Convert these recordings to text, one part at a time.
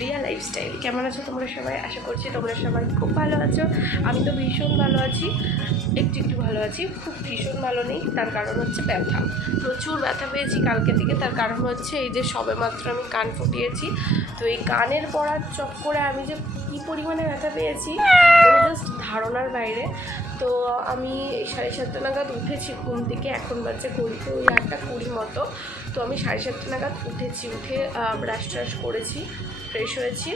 Riya lifestyle. কেমন আছো তোমরা সবাই? আশা করছি তোমরা সবাই খুব ভালো আছো। আমি তো ভীষণ ভালো আছি, একটু ভালো আছি, খুব ভীষণ ভালো নেই। তার কারণ হচ্ছে ব্যথা, প্রচুর ব্যথা পেয়েছি কালকে থেকে। তার কারণ হচ্ছে এই যে সবেমাত্র আমি কান ফুটিয়েছি, তো এই কানের পড়ার চক্করে আমি যে কী পরিমাণে ব্যথা পেয়েছি জাস্ট ধারণার বাইরে। তো আমি 7:30 নাগাদ উঠেছি ঘুম থেকে, এখন বাজে ঘড়িতে ওই 8:20 মতো। তো আমি 7:30 নাগাদ উঠেছি, উঠে ব্রাশ ট্রাশ করেছি, ফ্রেশ হয়েছি।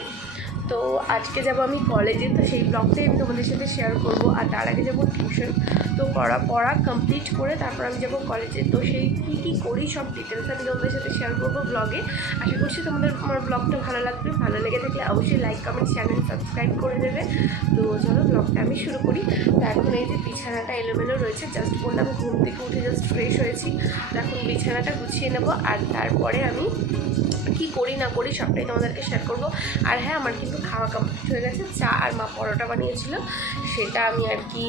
তো আজকে যাব আমি কলেজে, তো সেই ব্লগটাই আমি তোমাদের সাথে শেয়ার করব। আর তার আগে যাব টিউশন। তো পড়া কমপ্লিট করে তারপর আমি যাব কলেজে। তো সেই কী করি সব ডিটেলস আমি তোমাদের সাথে শেয়ার করবো ব্লগে। আশা করছি তোমাদের আমার ব্লগটা ভালো লাগবে। ভালো লেগে থাকলে অবশ্যই লাইক কমেন্ট চ্যানেল সাবস্ক্রাইব করে দেবে। তো চলো ব্লগটা আমি শুরু করি। তো এখন এই যে বিছানাটা এলোমেলো রয়েছে, জাস্ট বললাম ঘুম থেকে উঠে জাস্ট ফ্রেশ হয়েছি। তো এখন বিছানাটা গুছিয়ে নেবো, আর তারপরে আমি কী করি না করি সবটাই তোমাদেরকে শেয়ার করবো। আর হ্যাঁ, আমার কিন্তু খাওয়া কমপ্লিট হয়ে গেছে। চা আর মা পরোটা বানিয়েছিল, সেটা আমি আর কি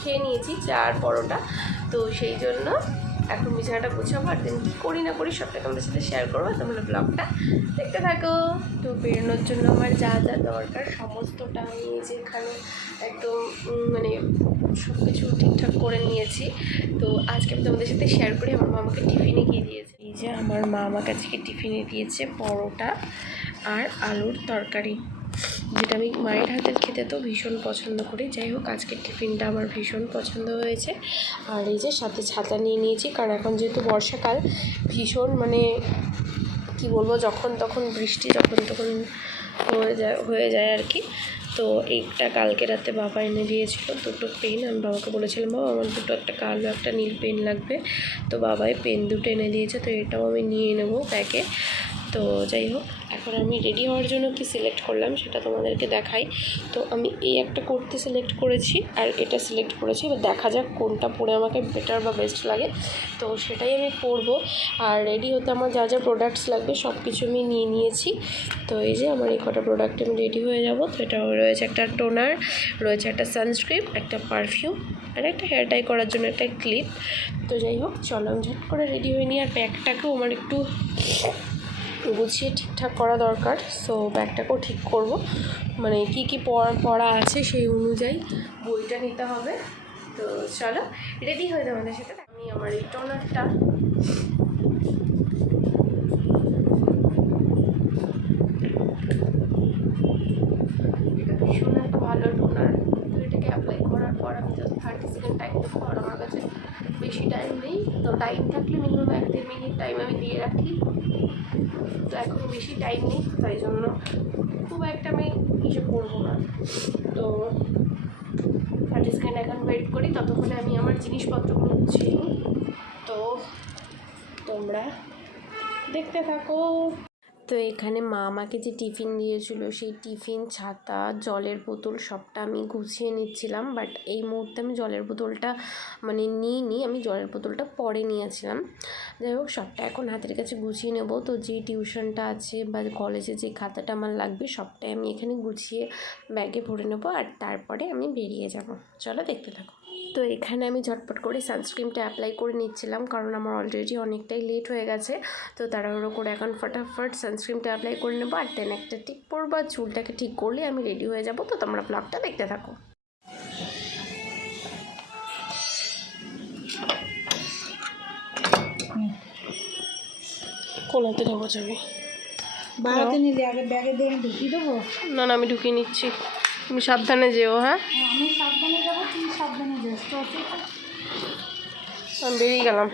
খেয়ে নিয়েছি, চা আর পরোটা। তো সেই জন্য এখন বিছানাটা গুছাবো, আর দিন কী করি না করি সবটাই তোমাদের সাথে শেয়ার করবো। তোমরা ব্লগটা দেখতে থাকো। তো বেরোনোর জন্য আমার যা যা দরকার সমস্তটা আমি এখানে একদম মানে সব কিছু ঠিকঠাক করে নিয়েছি। তো আজকে আমি তোমাদের সাথে শেয়ার করি আমার মা আমাকে টিফিনে গিয়ে দিয়েছে। এই যে আমার মা আমাকে আজকে টিফিনে দিয়েছে পরোটা আর আলুর তরকারি, যেটা আমি মায়ের হাতের খেতে তো ভীষণ পছন্দ করি। যাই হোক, আজকের টিফিনটা আমার ভীষণ পছন্দ হয়েছে। আর এই যে সাথে ছাতা নিয়ে নিয়েছি, কারণ এখন যেহেতু বর্ষাকাল, ভীষণ মানে কী বলবো, যখন তখন বৃষ্টি যখন তখন হয়ে যায় আর কি। তো এইটা কালকে রাতে বাবা এনে দিয়েছিল, দুটো পেন। আমি বাবাকে বলেছিলাম, বাবা আমার দুটো, একটা কালো একটা নীল পেন লাগবে। তো বাবাই পেন দুটো এনে দিয়েছে, তো এটাও আমি নিয়ে নেবো ব্যাগে। তো যাই হোক, এখন আমি রেডি হওয়ার জন্য কি সিলেক্ট করলাম সেটা তোমাদেরকে দেখাই। তো আমি এই একটা কুর্তি সিলেক্ট করেছি আর এটা সিলেক্ট করেছি। এবার দেখা যাক কোনটা পরে আমাকে বেটার বা বেস্ট লাগে, তো সেটাই আমি পরবো। আর রেডি হতে আমার যা যা প্রোডাক্টস লাগবে সব কিছু আমি নিয়ে নিয়েছি। তো এই যে আমার এই কটা প্রোডাক্টে আমি রেডি হয়ে যাব। তো এটা রয়েছে একটা টোনার, রয়েছে একটা সানস্ক্রিন, একটা পারফিউম, আর একটা হেয়ার ডাই করার জন্য একটা ক্লিপ। তো যাই হোক, চলো আমি ঝট করে রেডি হয়ে নিই। আর ব্যাগটাকেও আমার একটু গুছিয়ে ঠিকঠাক করা দরকার। সো ব্যাগটাকেও ঠিক করব, মানে কী কী পড়া আছে সেই অনুযায়ী বইটা নিতে হবে। তো চলো রেডি হয়ে যাবো আমাদের সাথে। আমি আমার এই টোনারটা ভীষণ একটা ভালো টোনার। তো এটাকে অ্যাপ্লাই করার পর আমি জাস্ট 30 সেকেন্ড টাইম দেবো, আর আমার কাছে বেশি টাইম নেই। তো টাইম থাকলে মিনিমাম 1-1.5 মিনিট টাইম আমি দিয়ে রাখি। তো এখন বেশি টাইম নেই, তাই জন্য খুব একটা আমি কিছু করবো না। তো 30 সেকেন্ড এখন ওয়েট করি, ততক্ষণে আমি আমার জিনিসপত্রগুলো গুছিয়ে নিই। তো তোমরা দেখতে থাকো। তো এখানে মা আমাকে যে টিফিন দিয়েছিল, সেই টিফিন, ছাতা, জলের বোতল সবটা আমি গুছিয়ে নিচ্ছিলাম। বাট এই মুহূর্তে আমি জলের বোতলটা মানে নিইনি, আমি জলের বোতলটা পরে নিয়েছিলাম। যাই হোক, সবটা এখন হাতের কাছে গুছিয়ে নেব। তো যে টিউশনটা আছে বা কলেজে যে খাতাটা আমার লাগবে সবটাই আমি এখানে গুছিয়ে ব্যাগে ভরে নেবো, আর তারপরে আমি বেরিয়ে যাব। চলো দেখতে থাকো। তো এখানে আমি ঝটপট করে সানস্ক্রিনটা অ্যাপ্লাই করে নিচ্ছিলাম, কারণ আমার অলরেডি অনেকটাই লেট হয়ে গেছে। তো তাড়াহুড়ো করে এখন ফটাফট সানস্ক্রিনটা অ্যাপ্লাই করে নেবো, আর দেন একটা টিপ পরবো। চুলটাকে ঠিক করলে আমি রেডি হয়ে যাব। তো তোমরা ব্লগটা দেখতে থাকো। কোলাতে নেবো যাবি বাড়াতে নিলে আগে ব্যাগে দিয়ে ঢুকিয়ে দেবো। না না, আমি ঢুকিয়ে নিচ্ছি, তুমি সাবধানে যেও। হ্যাঁ, আমি সাবধানে যাবো, তুমি সাবধানে যাস। তো আমি বেরিয়ে গেলাম।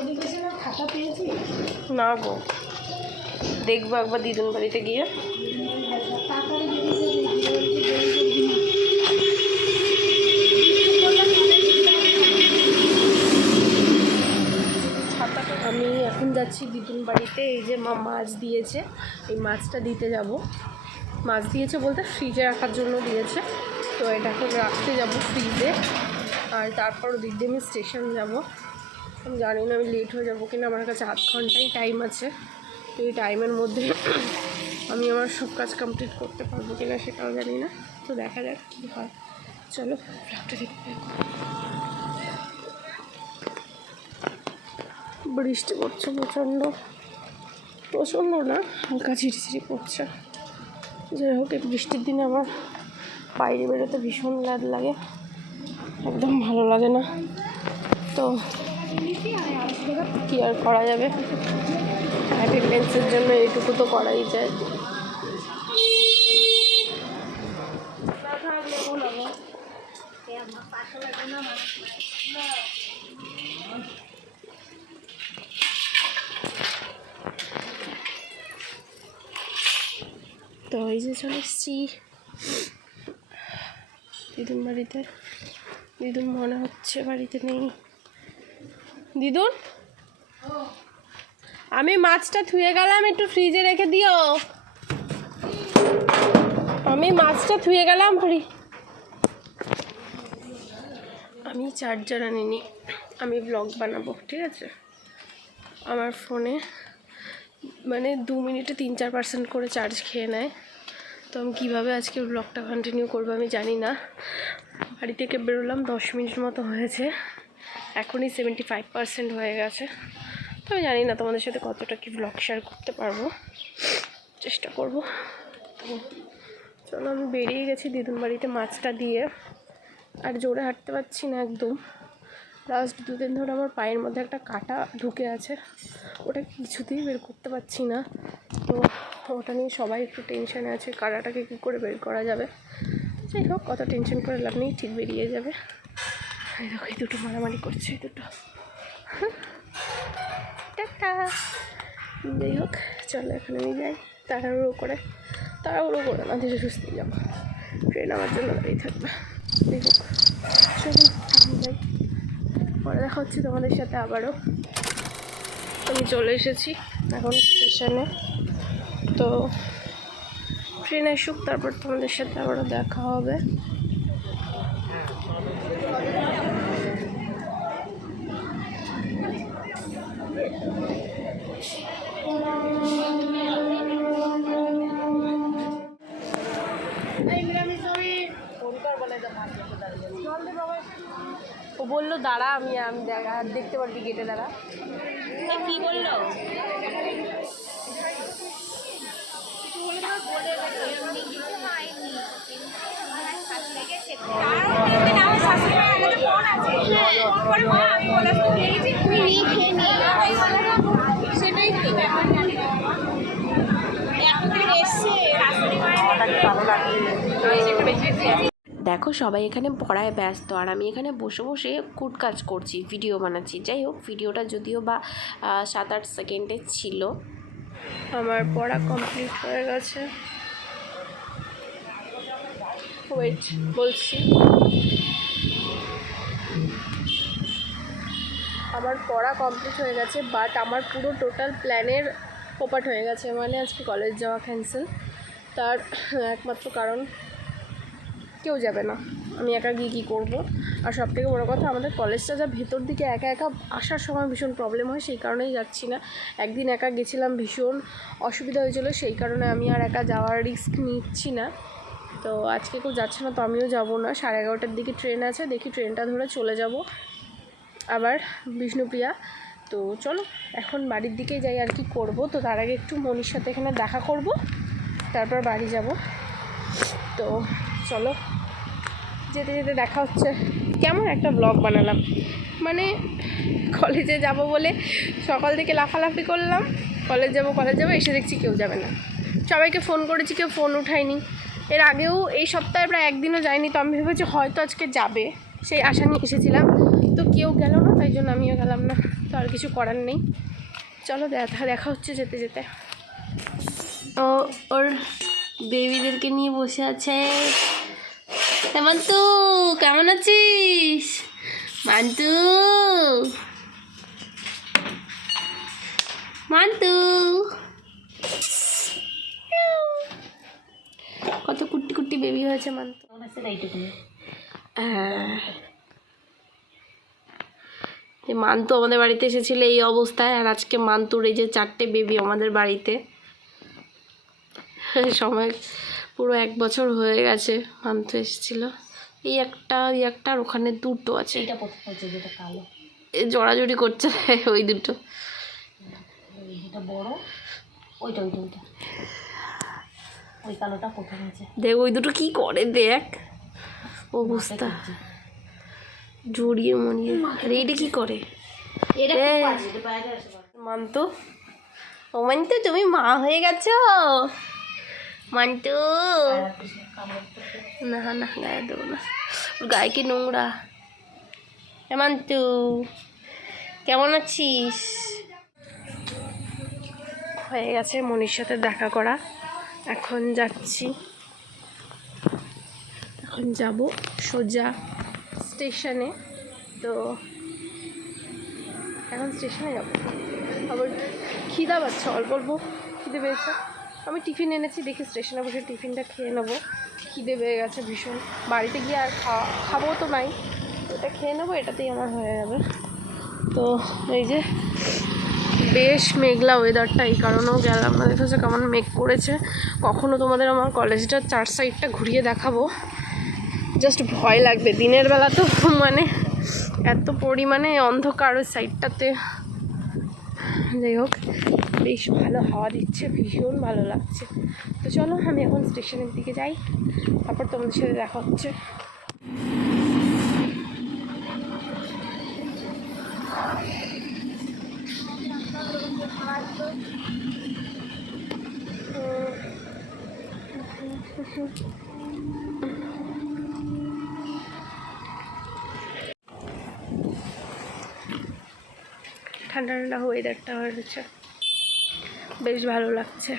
এডুকেশনের খাতা পেয়েছি না গো, দেখবো একবার দিদুন বাড়িতে গিয়ে। তারপরে আমি এখন যাচ্ছি দিদুন বাড়িতে। এই যে মা মাছ দিয়েছে, এই মাছটা দিতে যাব। মাছ দিয়েছে বলতে ফ্রিজে রাখার জন্য দিয়েছে। তো এটা এখন রাখতে যাব ফ্রিজে, আর তারপর ওদিক দিয়ে আমি স্টেশন যাব। আমি জানি না আমি লেট হয়ে যাবো কিনা, আমার কাছে 8 ঘন্টাই টাইম আছে। তো এই টাইমের মধ্যে আমি আমার সব কাজ কমপ্লিট করতে পারবো কিনা সেটাও জানি না। তো দেখা যাক কী হয়। চলো ব্লগটা দেখতে থাকো। বৃষ্টি পড়ছে প্রচণ্ড, প্রচণ্ড না, হালকা ঝিরিঝিরি পড়ছে। যাই হোক, এই বৃষ্টির দিনে আমার বাইরে বেরোতে ভীষণ লাদ লাগে, একদম ভালো লাগে না। তো কী আর করা যাবে, অ্যাটেন্ডেন্সের জন্য এইটুকু তো করাই যায়। তো এই যে চলে এসছি দিদুন বাড়িতে। দিদুন মনে হচ্ছে বাড়িতে নেই। দিদুন, আমি মাছটা ধুয়ে গেলাম, একটু ফ্রিজে রেখে দিও। আমি মাছটা ধুয়ে গেলাম। আমি চার্জার আনিনি, আমি ব্লগ বানাবো, ঠিক আছে? আমার ফোনে মানে 2 মিনিটে 3-4% করে চার্জ খেয়ে নেয়। তো আমি কীভাবে আজকে ব্লগটা কন্টিনিউ করবো আমি জানি না। বাড়ি থেকে বেরোলাম 10 মিনিট মতো হয়েছে, এখনই 75% হয়ে গেছে। তো আমি জানি না তোমাদের সাথে কতটা কি ব্লগ শেয়ার করতে পারবো, চেষ্টা করব। তো চলো, আমি বেরিয়ে গেছি দিদুন বাড়িতে মাছটা দিয়ে। আর জোরে হাঁটতে পারছি না একদম। লাস্ট 2 দিন ধরে আমার পায়ের মধ্যে একটা কাঁটা ঢুকে আছে, ওটা কিছুতেই বের করতে পারছি না। তো ওটা নিয়ে সবাই একটু টেনশানে আছে, কাঁটাটাকে কী করে বের করা যাবে। যাই হোক, কত টেনশন করে লাভ নেই, ঠিক বেরিয়ে যাবে। দেখো, এই দুটো মারামারি করছে, এই দুটো। টাটা। যাই হোক, চলো এখানে আমি যাই, তাড়াহুড়ো করে না, ধীরে সুস্থে যাবো। ট্রেন আমার জন্য দাঁড়িয়ে থাকবে। যাই হোক, চলো এখন যাই, পরে দেখা হচ্ছে তোমাদের সাথে আবারও। আমি চলে এসেছি এখন স্টেশনে। তো ট্রেন আসুক, তারপর তোমাদের সাথে আবারও দেখা হবে। ও বললো দাঁড়া, আমি দেখতে পারবি গেটে দাঁড়া। কি বললো? দেখো, সবাই এখানে পড়ায় ব্যস্ত, আর আমি এখানে বসে বসে কাজ করছি, ভিডিও বানাচ্ছি। যাই হোক, ভিডিওটা যদিও বা 7-8 সেকেন্ডের ছিল। আমার পড়া কমপ্লিট হয়ে গেছে। ওয়েট, বলছি। আমার পড়া কমপ্লিট হয়ে গেছে, বাট আমার পুরো টোটাল প্ল্যানের পোপাট হয়ে গেছে। মানে আজকে কলেজ যাওয়া ক্যান্সেল। তার একমাত্র কারণ, কেউ যাবে না, আমি একা গিয়ে কী করবো। আর সবথেকে বড়ো কথা, আমাদের কলেজটা যা ভেতর দিকে, একা একা আসার সময় ভীষণ প্রবলেম হয়, সেই কারণেই যাচ্ছি না। একদিন একা গেছিলাম, ভীষণ অসুবিধা হয়েছিলো, সেই কারণে আমি আর একা যাওয়ার রিস্ক নিচ্ছি না। তো আজকে কেউ যাচ্ছে না, তো আমিও যাবো না। 11:30টার দিকে ট্রেন আছে, দেখি ট্রেনটা ধরে চলে যাব আবার বিষ্ণুপ্রিয়া। তো চলো এখন বাড়ির দিকেই যাই, আর কি করব। তো তার আগে একটু মনির সাথে এখানে দেখা করব, তারপর বাড়ি যাব। তো চলো, যেতে যেতে দেখা হচ্ছে। কেমন একটা ব্লগ বানালাম, মানে কলেজে যাব বলে সকাল থেকে লাফালাফি করলাম, কলেজ যাব, এসে দেখছি কেউ যাবে না। সবাইকে ফোন করেছি, কেউ ফোন উঠায়নি। এর আগেও এই সপ্তাহে প্রায় একদিনও যায়নি। তো আমি ভেবেছি হয়তো আজকে যাবে, সেই আশা নিয়ে এসেছিলাম। তো কেউ গেল না, তাই জন্য আমিও গেলাম না। তো আর কিছু করার নেই, চলো দেখা হচ্ছে যেতে যেতে। ও ওর বেবিদেরকে নিয়ে বসে আছে। মান্তু, কেমন আছিস? মান্তু, মান্তু, কত কুট্টি কুট্টি বেবি হয়েছে মান্তু। হ্যাঁ, মান্তু আমাদের বাড়িতে এসেছিল এই অবস্থায়, আর আজকে মান্তুর এই যে 4টে বেবি আমাদের বাড়িতে। সময় পুরো 1 বছর হয়ে গেছে মান্তু এসেছিল। এই একটা আর ওখানে 2টো আছে। এটা যেটা কালো, জড়াজড়ি করছে ওই দুটো। এটা বড়, ওইটা ওইটা ওইটা ওই কালোটা কোথায় আছে দেখ ওই দুটো কি করে, দেখ অবস্থা, জড়িয়ে মরিয়ে। আরে এটা কি করে? এটা এ, খুব বাজে, এটা বাইরে আসে বাবা। মান্তু, ও মান্তু তুমি মা হয়ে গেছো মান্তু। না না গায়ে দেবো না, ওর গায়ে কি নোংরা। এ মান্তু কেমন আছিস? হয়ে গেছে মনির সাথে দেখা করা, এখন যাচ্ছি, এখন যাব সোজা স্টেশনে। তো এখন স্টেশনে যাব, আবার খিদা পাচ্ছে, অল্প অল্প খিদে পেয়েছে। আমি টিফিন এনেছি, দেখি স্টেশনে বসে টিফিনটা খেয়ে নেবো, খিদে পেয়ে গেছে ভীষণ। বাড়িতে গিয়ে আর খাবো তো নাই, এটা খেয়ে নেবো, এটাতেই আমার হয়ে যাবে। তো এই যে বেশ মেঘলা ওয়েদারটা, এই কারণেও গেলাম না। দেখেছো কেমন মেঘ করেছে। কখনো তোমাদের আমার কলেজটার চার সাইডটা ঘুরিয়ে দেখাবো, জাস্ট ভয় লাগবে দিনের বেলা তো, মানে এত পরিমাণে অন্ধকার ওই সাইডটাতে। যাই হোক, বেশ ভালো হাওয়া দিচ্ছে, ভীষণ ভালো লাগছে। তো চলো আমি এখন স্টেশনের দিকে যাই, তারপর তোমাদের সাথে দেখা হচ্ছে। ঠান্ডা ঠান্ডা ওয়েদারটা হয়েছে, বেশ ভালো লাগছে।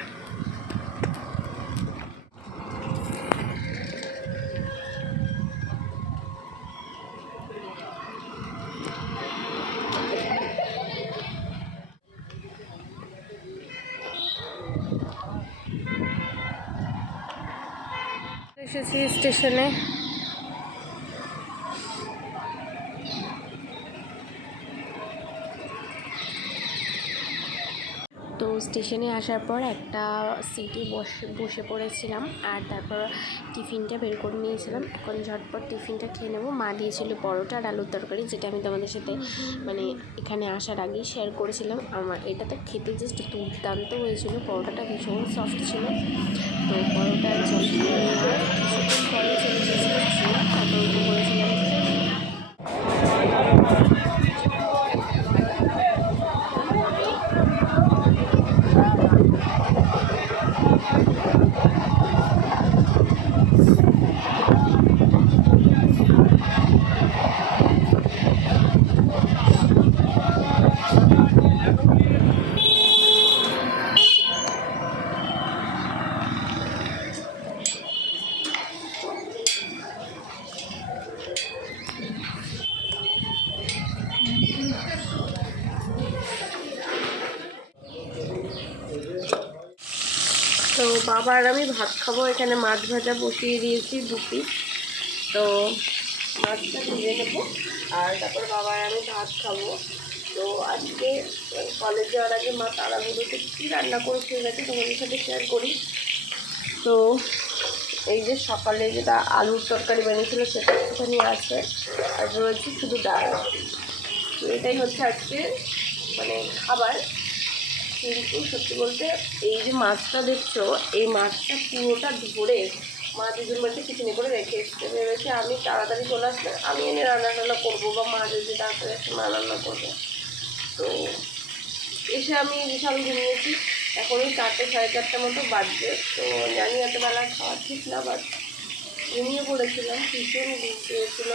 এসেছি স্টেশনে, তো স্টেশনে আসার পর একটা সিটে বসে পড়েছিলাম, আর তারপর টিফিনটা বের করে নিয়েছিলাম। এখন ঝটপট টিফিনটা খেয়ে নেবো। মা দিয়েছিল পরোটা আর আলুর তরকারি, যেটা আমি তোমাদের সাথে মানে এখানে আসার আগেই শেয়ার করেছিলাম। আমার এটা তো খেতে জাস্ট দুর্দান্ত হয়েছিল, পরোটাটা ভীষণ সফট ছিল। তো পরোটার জল খেয়ে নেওয়ার কিছুক্ষণ পরে চলে এসেছিলাম, তারপর উঠে পড়েছিলাম। তো বাবা আর আমি ভাত খাবো, এখানে মাছ ভাজা বসিয়ে দিয়েছি 2 পিস। তো মাছটা ভেজে নেবো, আর তারপর বাবা আর আমি ভাত খাবো। তো আজকে কলেজ যাওয়ার আগে মা তাড়াহুড়োতে কী রান্না করে খেয়ে গেছে তোমাদের সাথে শেয়ার করি। তো এই যে সকালে যেটা আলুর তরকারি বানিয়েছিল সেটা একটুখানি আছে, আর রয়েছে শুধু ডাল। তো এটাই হচ্ছে আজকে মানে খাবার। কিন্তু সত্যি বলতে এই যে মাছটা দেখছো, এই মাছটা পুরোটা ধরে মা দুজন বাড়িতে টিফিনে করে রেখে এসছে। ভেবেছি আমি তাড়াতাড়ি চলে আসলে আমি এনে রান্না টান্না করবো, বা মা যদি তাড়াতাড়ি আসে মা রান্না করবে। তো এসে আমি বিশাল ঘুমিয়েছি, এখন ওই 4টে 4:30 মতো বাজছে। তো জানি এত বেলা খাওয়া ঠিক না, বাট ঘুমিয়ে পড়েছিলাম, ভীষণ ঘুম পেয়েছিল।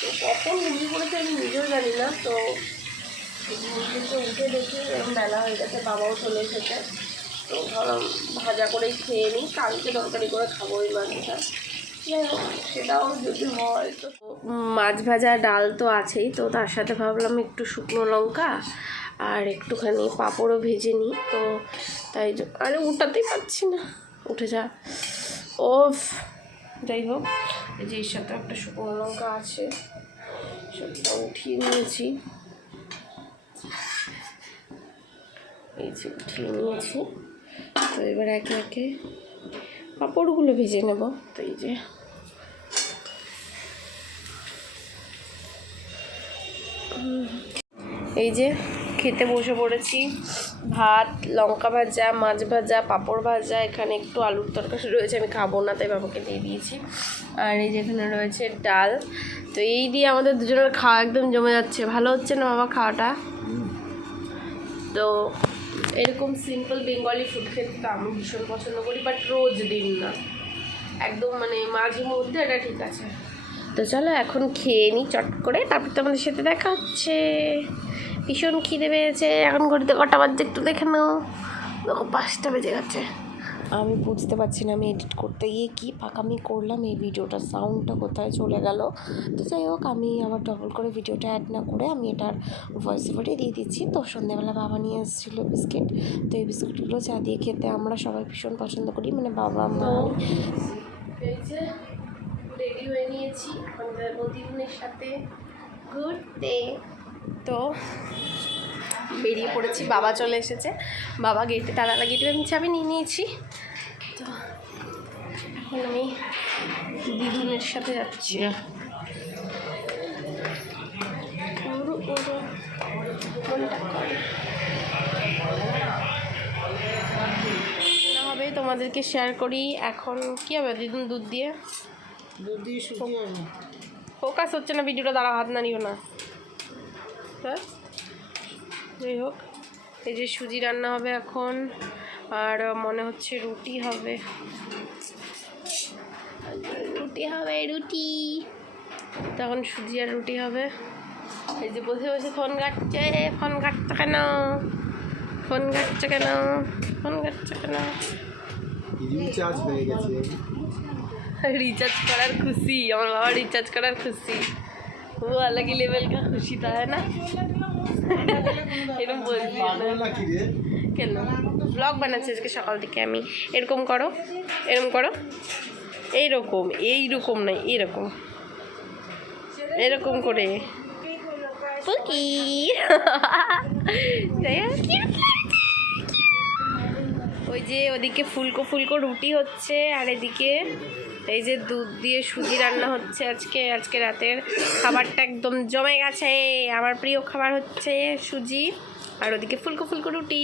তো কখন ঘুমিয়ে পড়েছে আমি নিজেও জানি না। তো ঘুম থেকে উঠে দেখি এরকম বেলা হয়ে গেছে, বাবাও চলে এসেছে। তো ভাবলাম ভাজা করেই খেয়ে নিই, কালকে তরকারি করে খাবো ওই মাছটা। যাই হোক, সেটাও যদি হয় তো। মাছ ভাজা ডাল তো আছেই, তো তার সাথে ভাবলাম একটু শুকনো লঙ্কা আর একটুখানি পাঁপড়ও ভেজে নিই। তো তাই আরে উঠাতেই পারছি না, উঠে যা ওফ। যাই হোক, এই যে এর সাথে একটা শুকনো লঙ্কা আছে, সেটা উঠিয়ে নিয়েছি। এই যে উঠিয়ে নিয়েছি। তো এবার একে একে পাঁপড়গুলো ভেজে নেব। তো এই যে এই যে খেতে বসে পড়েছি, ভাত, লঙ্কা ভাজা, মাছ ভাজা, পাঁপড় ভাজা, এখানে একটু আলুর তরকারি রয়েছে, আমি খাবো না তাই বাবাকে দিয়ে দিয়েছি। আর এই যে এখানে রয়েছে ডাল। তো এই দিয়ে আমাদের দুজনের খাওয়া একদম জমে যাচ্ছে। ভালো হচ্ছে না বাবা খাওয়াটা? তো এরকম সিম্পল বেঙ্গলি ফুড খেতে তো আমি ভীষণ পছন্দ করি, বাট রোজ দিন না, একদম মানে মাঝে মধ্যে এটা ঠিক আছে। তো চলো এখন খেয়ে নিই চট করে, তারপর তোমাদের সাথে দেখা হচ্ছে। ভীষণ খিদে পেয়েছে, এখন ঘড়িতে কটা বাজছে একটু দেখে নাও, দেখো 5টা বেজে গেছে। আমি বুঝতে পারছি না আমি এডিট করতে গিয়ে কী পাকামি করলাম, এই ভিডিওটার সাউন্ডটা কোথায় চলে গেল। তো যাই হোক, আমি আবার ডবল করে ভিডিওটা অ্যাড না করে আমি এটার ভয়েস ওভারই দিয়ে দিচ্ছি। তো সন্ধ্যাবেলা বাবা নিয়ে এসেছিলো বিস্কিট, তো এই বিস্কিটগুলো চা দিয়ে খেতে আমরা সবাই ভীষণ পছন্দ করি, মানে বাবা মা। এই যে রেডি হয়ে নিয়েছি আমাদের নদীনের সাথে ঘুরতে, তো বেরিয়ে পড়েছি। বাবা চলে এসেছে, বাবা গেটে তালা লাগিয়ে দেবে, আমি চাবি নিয়ে নিয়েছি। তো এখন আমি দিদুনের সাথে যাচ্ছি। হবে তোমাদেরকে শেয়ার করি। এখন কি হবে দিদুন? দুধ দিয়ে ফোকাস হচ্ছে না ভিডিওটা, দ্বারা হাত নাড়িও না। হ্যাঁ যাই হোক, এই যে সুজি রান্না হবে এখন, আর মনে হচ্ছে রুটি হবে, রুটি তখন সুজি আর রুটি হবে। এই যে বসে বসে ফোন ঘাটছে কেন, ফোন ঘাটছে কেন? রিচার্জ হয়ে গেছে, রিচার্জ করার খুশি, আমার বাবা রিচার্জ করার খুশি, ও अलग ही लेवल का खुशी था, है ना? এরকম বলবি কেন? ব্লগ বানাচ্ছি আজকে সকাল থেকে আমি। এরকম করো, এইরকম নয়, এরকম করে পুকি। ওই যে ওদিকে ফুলকো রুটি হচ্ছে, আর এদিকে এই যে দুধ দিয়ে সুজি রান্না হচ্ছে। আজকে রাতের খাবারটা একদম জমে গেছে, আমার প্রিয় খাবার হচ্ছে সুজি, আর ওদিকে ফুলকো রুটি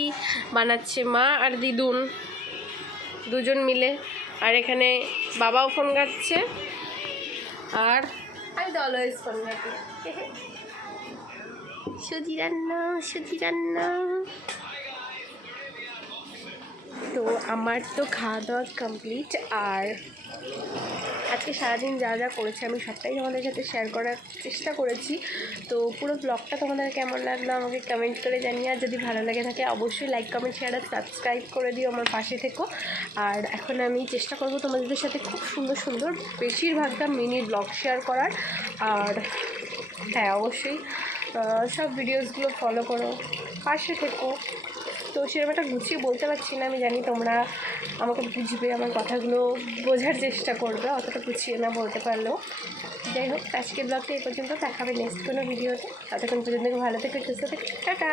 বানাচ্ছে মা আর দিদুন দুজন মিলে। আর এখানে বাবাও ফোন ঘাটছে, আর আমি তো অলওয়েজ ফোন ঘাটি। সুজি রান্না। তো আমার তো খাওয়া দাওয়া কমপ্লিট, আর আজকে সারাদিন যা করেছি আমি সবটাই তোমাদের সাথে শেয়ার করার চেষ্টা করেছি। তো পুরো ব্লগটা তোমাদের কেমন লাগলো আমাকে কমেন্ট করে জানিয়ে, আর যদি ভালো লাগে থাকে অবশ্যই লাইক, কমেন্ট, শেয়ার আর সাবস্ক্রাইব করে দিও, আমার পাশে থেকো। আর এখন আমি চেষ্টা করব তোমাদের সাথে খুব সুন্দর বেশিরভাগটা মিনি ব্লগ শেয়ার করার। আর হ্যাঁ, অবশ্যই সব ভিডিওসগুলো ফলো করো, পাশে থেকো। তো সেরকম একটা গুছিয়ে বলতে পারছি না, আমি জানি তোমরা আমাকে বুঝবে, আমার কথাগুলো বোঝার চেষ্টা করবে, অতটা গুছিয়ে না বলতে পারলেও। যাই হোক, আজকের ব্লগটা এই পর্যন্ত, দেখাবে নেক্সট কোনো ভিডিওতে। ততক্ষণ পর্যন্ত ভালো থেকে সুস্থ থেকে টাটা।